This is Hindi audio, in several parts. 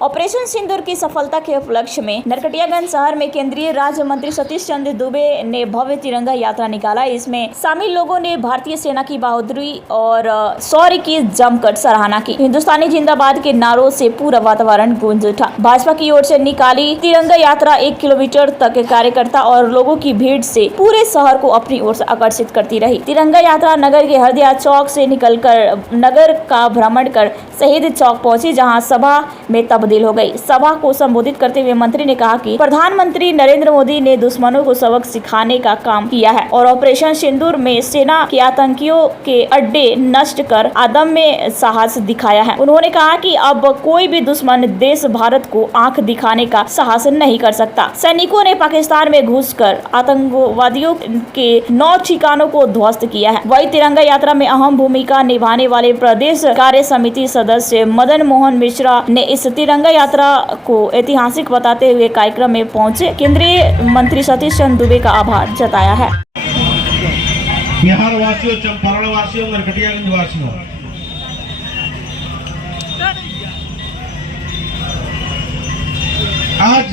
ऑपरेशन सिंदूर की सफलता के उपलक्ष्य में नरकटियागंज शहर में केंद्रीय राज्य मंत्री सतीश चंद्र दुबे ने भव्य तिरंगा यात्रा निकाला। इसमें शामिल लोगों ने भारतीय सेना की बहादुरी और शौर्य की जमकर सराहना की। हिंदुस्तानी जिंदाबाद के नारों से पूरा वातावरण गूंज उठा। भाजपा की ओर से निकाली तिरंगा यात्रा 1 किलोमीटर तक कार्यकर्ता और लोगों की भीड़ से पूरे शहर को अपनी ओर से आकर्षित करती रही। तिरंगा यात्रा नगर के हरदिया चौक से निकलकर नगर का भ्रमण कर शहीद चौक पहुंची, जहां सभा में तब्दील हो गई। सभा को संबोधित करते हुए मंत्री ने कहा कि प्रधानमंत्री नरेंद्र मोदी ने दुश्मनों को सबक सिखाने का काम किया है और ऑपरेशन सिंदूर में सेना के आतंकियों के अड्डे नष्ट कर अदम्य साहस दिखाया है। उन्होंने कहा कि अब कोई भी दुश्मन देश भारत को आंख दिखाने का साहस नहीं कर सकता। सैनिकों ने पाकिस्तान में घुसकर आतंकवादियों के 9 ठिकानों को ध्वस्त किया है। वही तिरंगा यात्रा में अहम भूमिका निभाने वाले प्रदेश कार्य समिति सदस्य मदन मोहन मिश्रा ने इस तिरंगा यात्रा को ऐतिहासिक बताते हुए कार्यक्रम में पहुंचे केंद्रीय मंत्री सतीश चंद्र दुबे का आभार जताया है। बिहार वासियों, चंपारण वासियों, नरकटियागंज वासियों, आज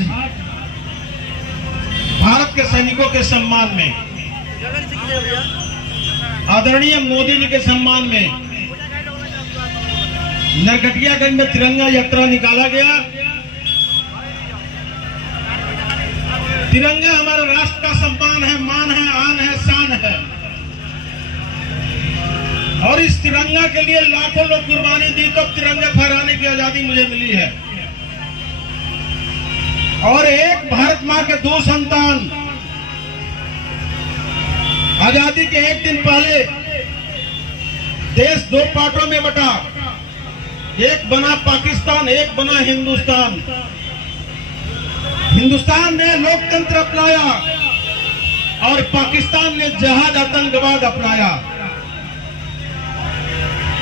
भारत के सैनिकों के सम्मान में, आदरणीय मोदी जी के सम्मान में नरकटियागंज में तिरंगा यात्रा निकाला गया। तिरंगा हमारे राष्ट्र का सम्मान है, मान है, आन है, शान है और इस तिरंगा के लिए लाखों लोग कुर्बानी दी तो तिरंगा फहराने की आजादी मुझे मिली है। और एक भारत मां के 2 संतान आजादी के 1 दिन पहले देश 2 पार्टों में बटा, एक बना पाकिस्तान, एक बना हिंदुस्तान। हिंदुस्तान ने लोकतंत्र अपनाया और पाकिस्तान ने जहाद आतंकवाद अपनाया।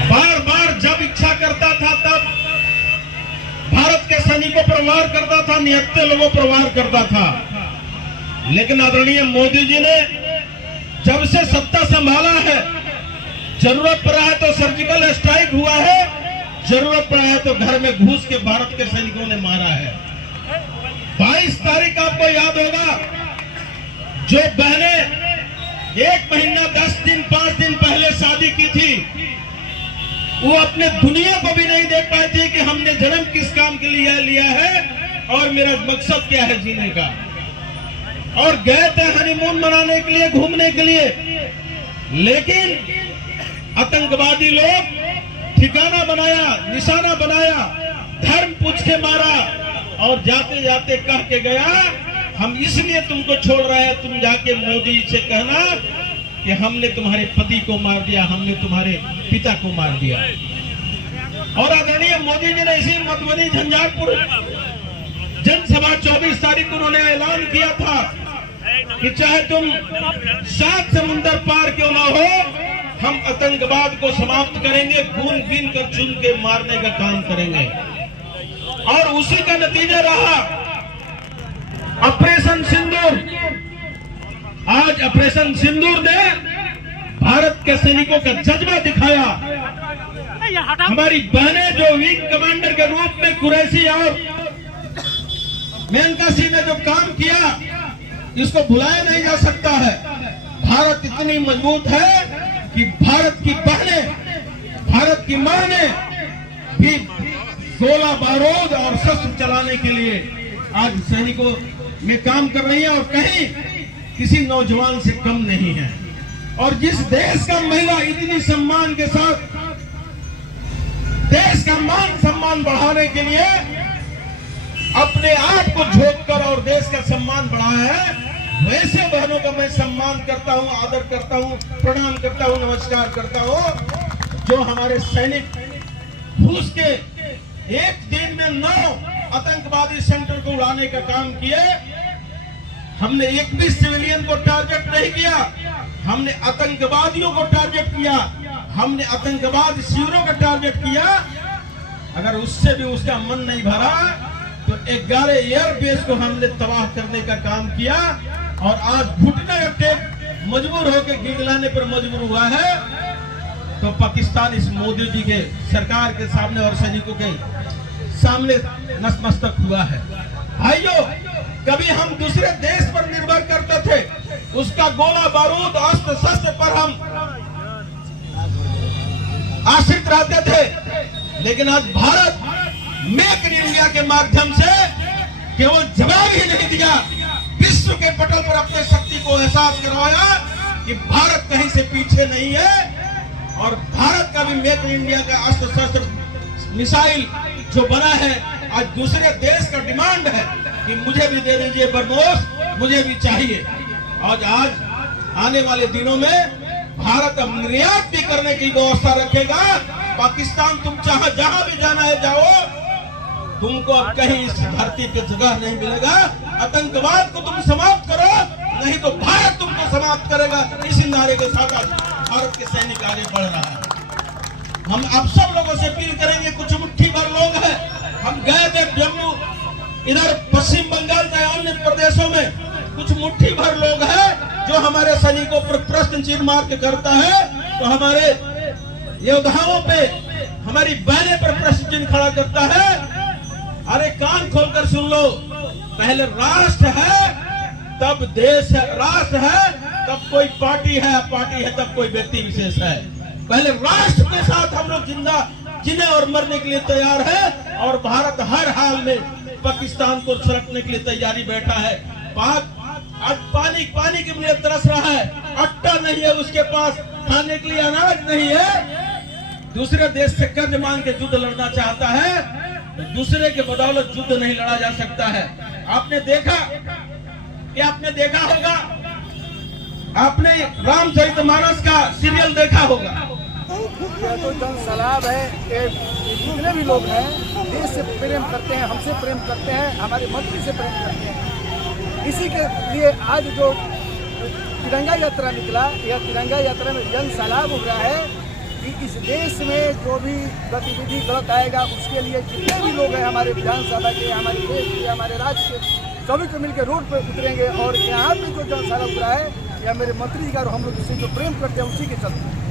बार बार जब इच्छा करता था तब भारत के सैनिकों पर वार करता था, निहत्थे लोगों पर वार करता था। लेकिन आदरणीय मोदी जी ने जब से सत्ता संभाला है, जरूरत पड़ा है तो सर्जिकल स्ट्राइक हुआ है, जरूरत पड़ा है तो घर में घुस के भारत के सैनिकों ने मारा है। 22 तारीख आपको याद होगा, जो बहनें 1 महीना 10 दिन 5 दिन पहले शादी की थी, वो अपने दुनिया को भी नहीं देख पाई थी कि हमने जन्म किस काम के लिए लिया है और मेरा मकसद क्या है जीने का। और गए थे हनीमून मनाने के लिए, घूमने के लिए, लेकिन आतंकवादी लोग ठिकाना बनाया, निशाना बनाया, धर्म पूछ के मारा और जाते जाते कह के गया, हम इसलिए तुमको छोड़ रहे हैं, तुम जाके मोदी से कहना कि हमने तुम्हारे पति को मार दिया, हमने तुम्हारे पिता को मार दिया। और आदरणीय मोदी जी ने इसी मधुबनी झंझारपुर जनसभा 24 तारीख को उन्होंने ऐलान किया था कि चाहे तुम 7 समुंदर पार क्यों ना हो, हम आतंकवाद को समाप्त करेंगे, खून गिन कर चुन के मारने का काम करेंगे। और उसी का नतीजा रहा ऑपरेशन सिंदूर। आज ऑपरेशन सिंदूर ने भारत के सैनिकों का जज्बा दिखाया। हमारी बहनें जो विंग कमांडर के रूप में कुरैशी और मेनका सिंह ने जो काम किया, इसको भुलाया नहीं जा सकता है। भारत इतनी मजबूत है कि भारत की बहनें, भारत की मां ने भी गोला बारूद और शस्त्र चलाने के लिए आज सैनिकों में काम कर रही है और कहीं किसी नौजवान से कम नहीं है। और जिस देश का महिला इतनी सम्मान के साथ देश का मान सम्मान बढ़ाने के लिए अपने आप को झोंक कर और देश का सम्मान बढ़ाया है, वैसे बहनों का मैं सम्मान करता हूं, आदर करता हूं, प्रणाम करता हूं, नमस्कार करता हूं, जो हमारे सैनिक घुस के 1 दिन में 9 आतंकवादी सेंटर को उड़ाने का काम किए। हमने एक भी सिविलियन को टारगेट नहीं किया, हमने आतंकवादियों को टारगेट किया, हमने आतंकवाद शिविरों का टारगेट किया। अगर उससे भी उसका मन नहीं भरा तो 11 एयरबेस को हमने तबाह करने का काम किया। और आज घुटने का टेक मजबूर होकर गिड़गिड़ाने पर मजबूर हुआ है, तो पाकिस्तान इस मोदी जी के सरकार के सामने और सैनिकों के सामने नतमस्तक हुआ है। भाइयों, कभी हम दूसरे देश पर निर्भर करते थे, उसका गोला बारूद अस्त्र शस्त्र पर हम आश्रित रहते थे, लेकिन आज भारत मेक इन इंडिया के माध्यम से केवल जवाब ही नहीं दिया, विश्व के पटल पर अपने शक्ति को एहसास करवाया कि भारत कहीं से पीछे नहीं है। और भारत का भी मेक इन इंडिया का अस्त्र शस्त्र मिसाइल जो बना है, आज दूसरे देश का डिमांड है कि मुझे भी दे दीजिए ब्रह्मोस, मुझे भी चाहिए। आज आने वाले दिनों में भारत अब निर्यात भी करने की व्यवस्था रखेगा। पाकिस्तान तुम जहां भी जाना है जाओ, तुमको अब कहीं इस धरती पे जगह नहीं मिलेगा। आतंकवाद को तुम समाप्त करो, नहीं तो भारत तुमको समाप्त करेगा। इसी नारे के साथ आज भारत के सैनिक आगे बढ़ रहा है। हम आप सब लोगों से अपील करेंगे, कुछ मुट्ठी भर लोग हैं, हम गए थे जम्मू, इधर पश्चिम बंगाल के अन्य प्रदेशों में कुछ मुट्ठी भर लोग हैं जो हमारे सैनिकों पर प्रश्न चिन्ह मार के करता है, तो हमारे योद्धाओं पे, हमारी बहनें पर प्रश्न चिन्ह खड़ा करता है। अरे कान खोलकर सुन लो, पहले राष्ट्र है तब देश है, राष्ट्र है तब कोई पार्टी है तब कोई व्यक्ति विशेष है। पहले राष्ट्र के साथ हम लोग जीने और मरने के लिए तैयार है, और भारत हर हाल में पाकिस्तान को सड़कने के लिए तैयारी बैठा है। आज पानी के लिए तरस रहा है, आटा नहीं है उसके पास, खाने के लिए अनाज नहीं है, दूसरे देश से कर्ज मांग के युद्ध लड़ना चाहता है, तो दूसरे के बदौलत युद्ध नहीं लड़ा जा सकता है। आपने देखा होगा, आपने रामचरितमानस का सीरियल देखा होगा। यह तो जन सलाब है कि जितने भी लोग हैं देश से प्रेम करते हैं, हमसे प्रेम करते हैं, हमारे मंत्री से प्रेम करते हैं। इसी के लिए आज जो तिरंगा यात्रा निकला, यह तिरंगा यात्रा में जन सलाब हो रहा है कि इस देश में जो भी गतिविधि गलत आएगा उसके लिए जितने भी लोग हैं हमारे विधानसभा के, हमारे देश के, हमारे राज्य के, सभी को मिलकर रोड पर उतरेंगे। और यहाँ पे जो जन सलाब हो रहा है यह मेरे मंत्री जी का, और हम लोग इसे जो प्रेम करते हैं उसी के चलते।